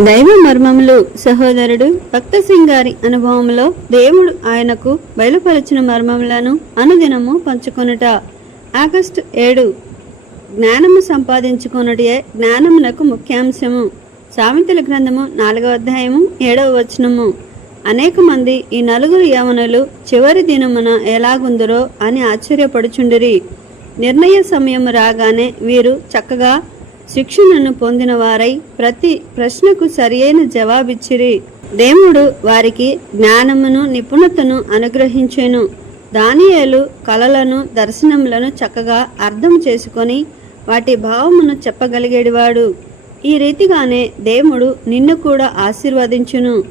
దైవ మర్మములు సహోదరుడు భక్త సింగారి అనుభవంలో దేవుడు ఆయనకు బయలుపరిచిన మర్మములను అనుదినము పంచుకొనుట. ఆగస్టు ఏడు జ్ఞానము సంపాదించుకొనుటే జ్ఞానమునకు ముఖ్యాంశము. సామెతల గ్రంథము నాలుగవ అధ్యాయము ఏడవ వచనము. అనేక మంది ఈ నలుగురు యవనులు చివరి దినమున ఎలాగుందరో అని ఆశ్చర్యపడుచుండిరి. నిర్ణయ సమయం రాగానే వీరు చక్కగా శిక్షణను పొందిన వారై ప్రతి ప్రశ్నకు సరియైన జవాబిచ్చిరి. దేవుడు వారికి జ్ఞానమును నిపుణతను అనుగ్రహించెను. దానియేలు కలలను దర్శనములను చక్కగా అర్థం చేసుకొని వాటి భావమును చెప్పగలిగేవాడు ఈ రీతిగానే దేవుడు నిన్ను కూడా ఆశీర్వదించును.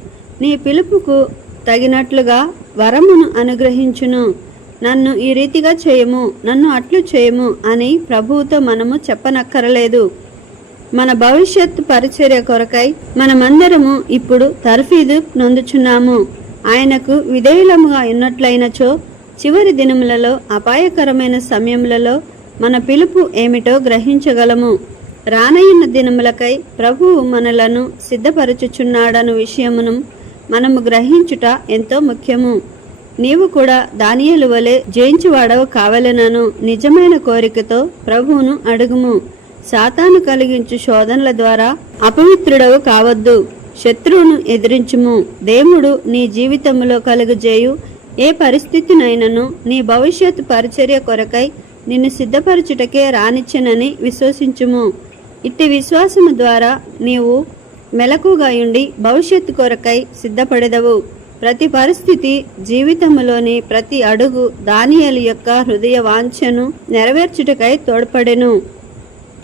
నీ పిలుపుకు తగినట్లుగా వరమును అనుగ్రహించును. నన్ను ఈ రీతిగా చేయము నన్ను అట్లు చేయము అని ప్రభువుతో మనము చెప్పనక్కరలేదు. మన భవిష్యత్ పరిచర్య కొరకై మనమందరము ఇప్పుడు తర్ఫీదు నొందుచున్నాము. ఆయనకు విధేయులముగా ఉన్నట్లయినచో చివరి దినములలో అపాయకరమైన సమయములలో మన పిలుపు ఏమిటో గ్రహించగలము. రానయ్యున్న దినములకై ప్రభువు మనలను సిద్ధపరచుచున్నాడను విషయమును మనము గ్రహించుట ఎంతో ముఖ్యము. నీవు కూడా దానియలు వలె జయించువాడవు కావలెనను నిజమైన కోరికతో ప్రభువును అడుగుము. సాతాను కలిగించు శోధనల ద్వారా అపవిత్రుడవు కావద్దు. శత్రువును ఎదిరించుము. దేవుడు నీ జీవితంలో కలుగజేయు. ఏ పరిస్థితినైనను నీ భవిష్యత్ పరిచర్య కొరకై నిన్ను సిద్ధపరచుటకే రానిచ్చెనని విశ్వసించుము. ఇట్టి విశ్వాసము ద్వారా నీవు మెలకుగాయుండి భవిష్యత్తు కొరకై సిద్ధపడెదవు. ప్రతి పరిస్థితి జీవితంలోని ప్రతి అడుగు దానియలు యొక్క హృదయ వాంఛను నెరవేర్చుటకై తోడ్పడెను.